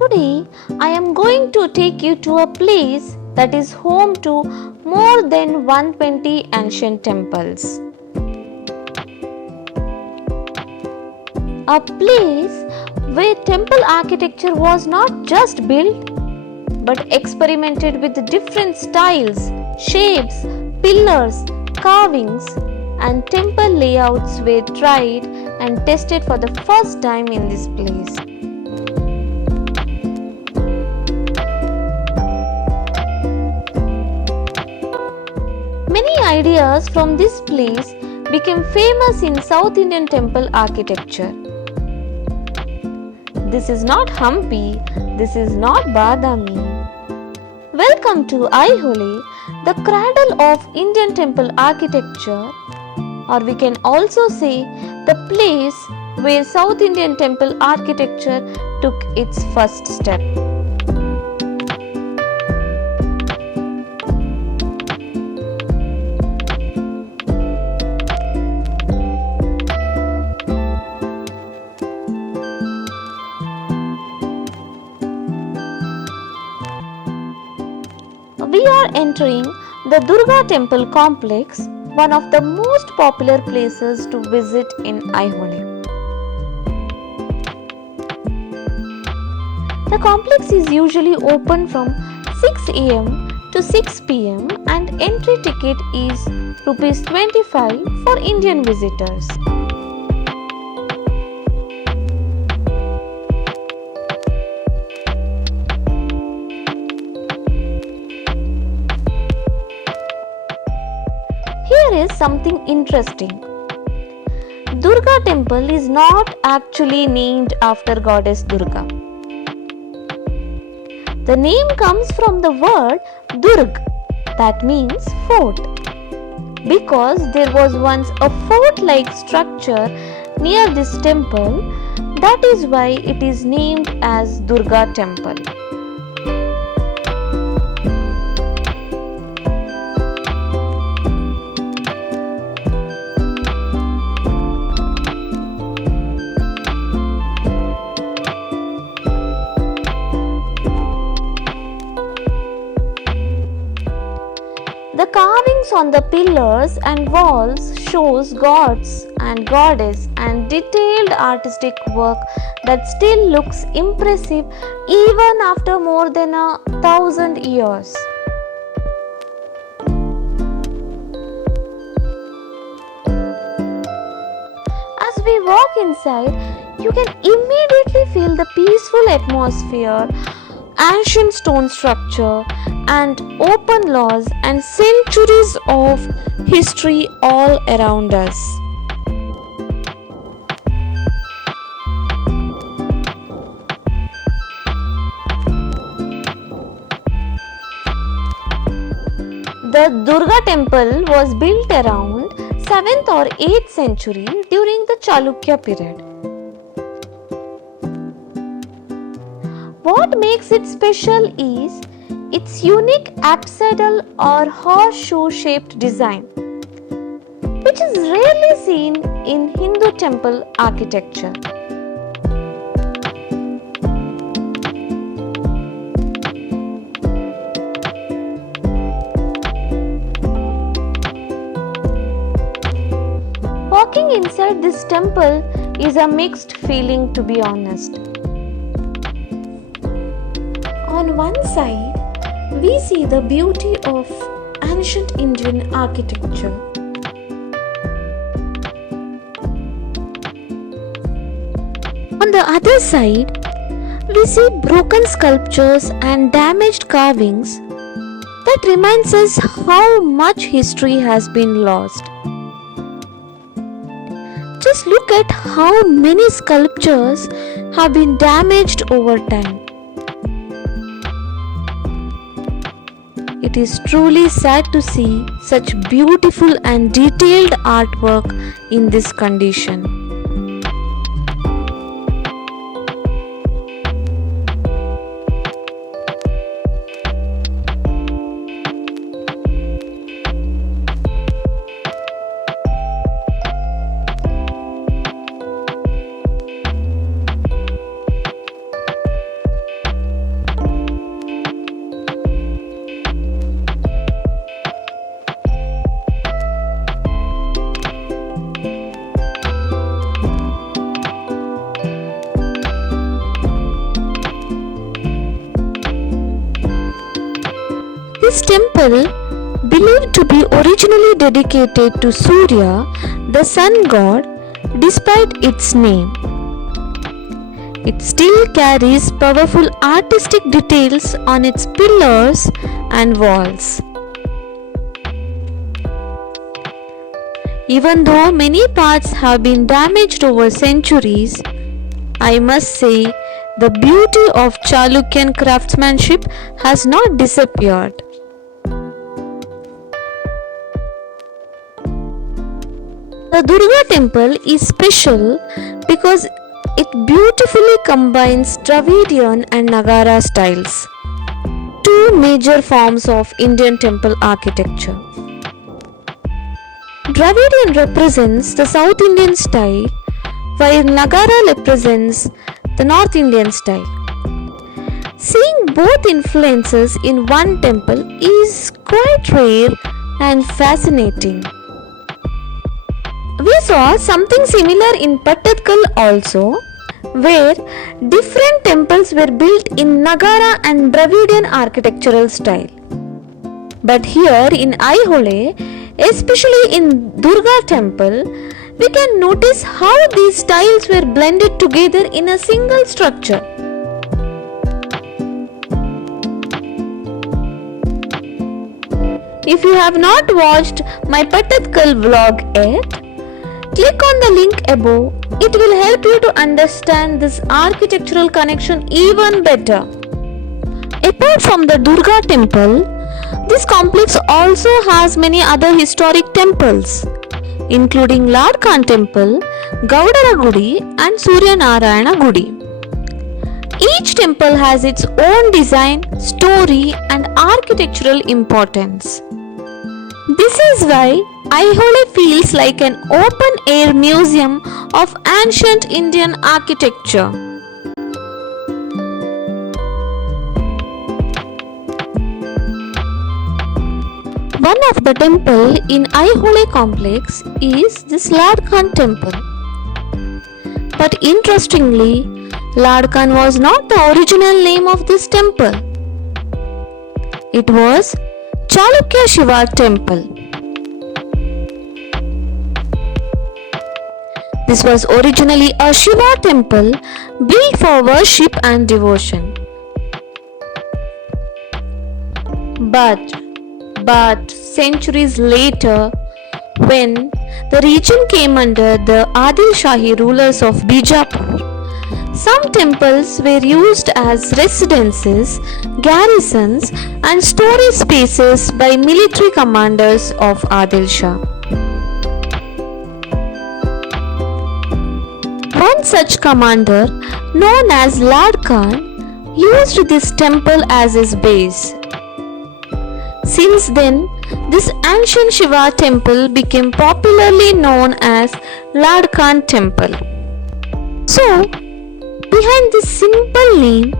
Today, I am going to take you to a place that is home to more than 120 ancient temples. A place where temple architecture was not just built but experimented with different styles, shapes, pillars, carvings, and temple layouts were tried and tested for the first time in this place. Many ideas from this place became famous in South Indian temple architecture. This is not Hampi, this is not Badami. Welcome to Aihole, the cradle of Indian temple architecture, or we can also say the place where South Indian temple architecture took its first step. We are entering the Durga Temple Complex, one of the most popular places to visit in Aihole. The complex is usually open from 6 am to 6 pm and entry ticket is Rs 25 for Indian visitors. Here is something interesting. Durga Temple is not actually named after goddess Durga. The name comes from the word Durg, that means fort, because there was once a fort-like structure near this temple. That is why it is named as Durga Temple. The carvings on the pillars and walls shows gods and goddess and detailed artistic work that still looks impressive even after more than 1,000 years. As we walk inside, you can immediately feel the peaceful atmosphere, ancient stone structure, and open laws and centuries of history all around us. The Durga Temple was built around 7th or 8th century during the Chalukya period. What makes it special is its unique apsidal or horseshoe shaped design, which is rarely seen in Hindu temple architecture. Walking inside this temple is a mixed feeling, to be honest. On one side, we see the beauty of ancient Indian architecture. On the other side, we see broken sculptures and damaged carvings that reminds us how much history has been lost. Just look at how many sculptures have been damaged over time. It is truly sad to see such beautiful and detailed artwork in this condition. This temple, believed to be originally dedicated to Surya, the sun god, despite its name, it still carries powerful artistic details on its pillars and walls. Even though many parts have been damaged over centuries, I must say the beauty of Chalukyan craftsmanship has not disappeared. The Durga Temple is special because it beautifully combines Dravidian and Nagara styles, two major forms of Indian temple architecture. Dravidian represents the South Indian style, while Nagara represents the North Indian style. Seeing both influences in one temple is quite rare and fascinating. We saw something similar in Pattatkal also, where different temples were built in Nagara and Dravidian architectural style. But here in Aihole, especially in Durga Temple, we can notice how these styles were blended together in a single structure. If you have not watched my Pattatkal vlog yet, click on the link above. It will help you to understand this architectural connection even better. Apart from the Durga Temple, this complex also has many other historic temples, including Ladkan Temple, Gaudara Gudi and Suryanarayana Gudi. Each temple has its own design, story and architectural importance. This is why Aihole feels like an open-air museum of ancient Indian architecture. One of the temple in Aihole complex is this Ladkan temple. But interestingly, Ladkan was not the original name of this temple. It was Chalukya Shiva Temple. This was originally a Shiva temple built for worship and devotion. But centuries later, when the region came under the Adil Shahi rulers of Bijapur, some temples were used as residences, garrisons and storage spaces by military commanders of Adil Shah. One such commander, known as Lad Khan, used this temple as his base. Since then, this ancient Shiva temple became popularly known as Lad Khan Temple. So, behind this simple name,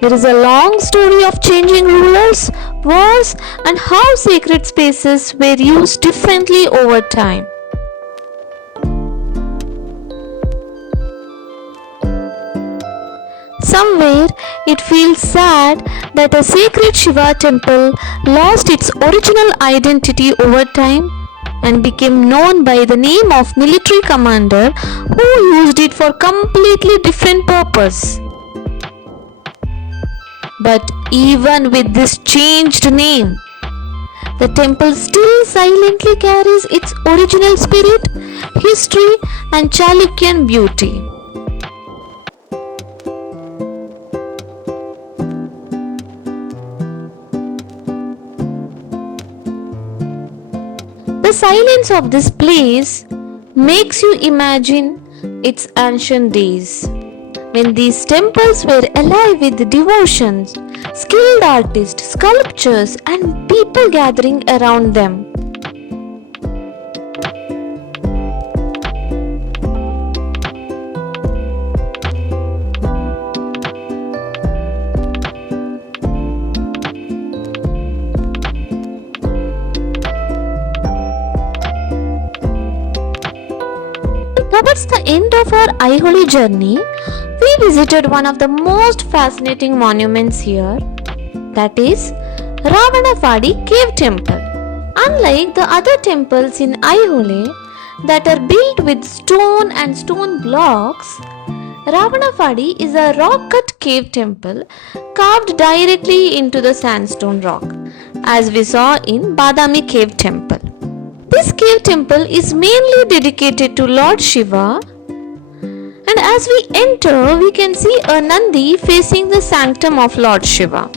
there is a long story of changing rulers, wars, and how sacred spaces were used differently over time. Somewhere, it feels sad that a sacred Shiva temple lost its original identity over time and became known by the name of military commander who used it for completely different purpose. But even with this changed name, the temple still silently carries its original spirit, history and Chalukyan beauty. The silence of this place makes you imagine its ancient days, when these temples were alive with devotions, skilled artists, sculptures, and people gathering around them. Towards the end of our Aihole journey, we visited one of the most fascinating monuments here, that is Ravanaphadi Cave Temple. Unlike the other temples in Aihole that are built with stone and stone blocks, Ravanaphadi is a rock-cut cave temple carved directly into the sandstone rock, as we saw in Badami Cave Temple. This cave temple is mainly dedicated to Lord Shiva, and as we enter, we can see a Nandi facing the sanctum of Lord Shiva.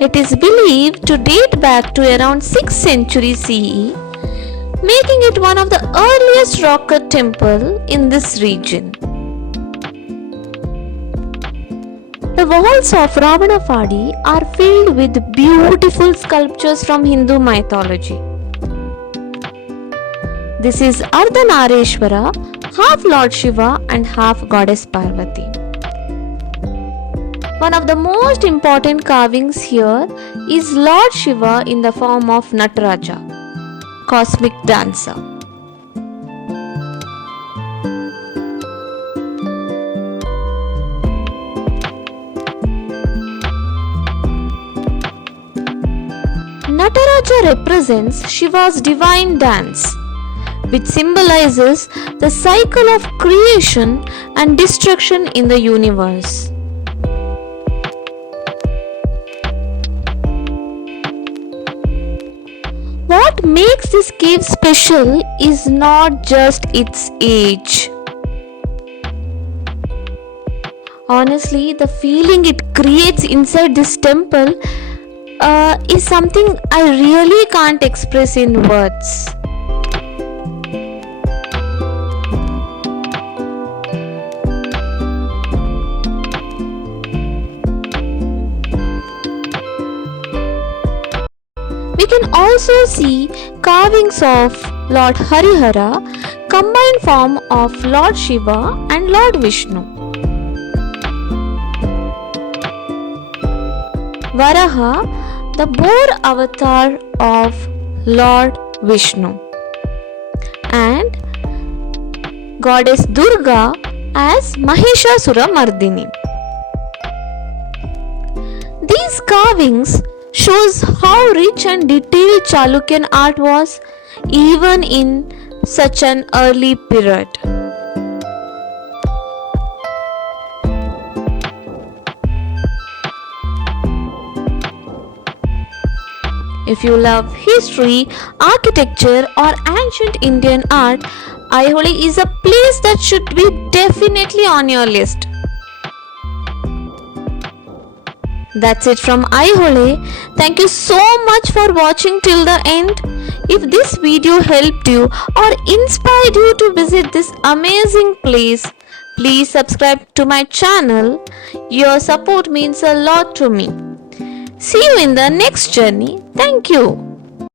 It is believed to date back to around 6th century CE, making it one of the earliest rock-cut temple in this region. The walls of Ravanaphadi are filled with beautiful sculptures from Hindu mythology. This is Ardhanarishvara, half Lord Shiva and half Goddess Parvati. One of the most important carvings here is Lord Shiva in the form of Nataraja, cosmic dancer. Nataraja represents Shiva's divine dance, which symbolizes the cycle of creation and destruction in the universe. What makes this cave special is not just its age. Honestly, the feeling it creates inside this temple is something I really can't express in words. We can also see carvings of Lord Harihara, combined form of Lord Shiva and Lord Vishnu. Varaha, the boar avatar of Lord Vishnu, and Goddess Durga as Mahishasura Mardini. These carvings shows how rich and detailed Chalukyan art was even in such an early period. If you love history, architecture or ancient Indian art, Aihole is a place that should be definitely on your list. That's it from Aihole. Thank you so much for watching till the end. If this video helped you or inspired you to visit this amazing place, please subscribe to my channel. Your support means a lot to me. See you in the next journey. Thank you.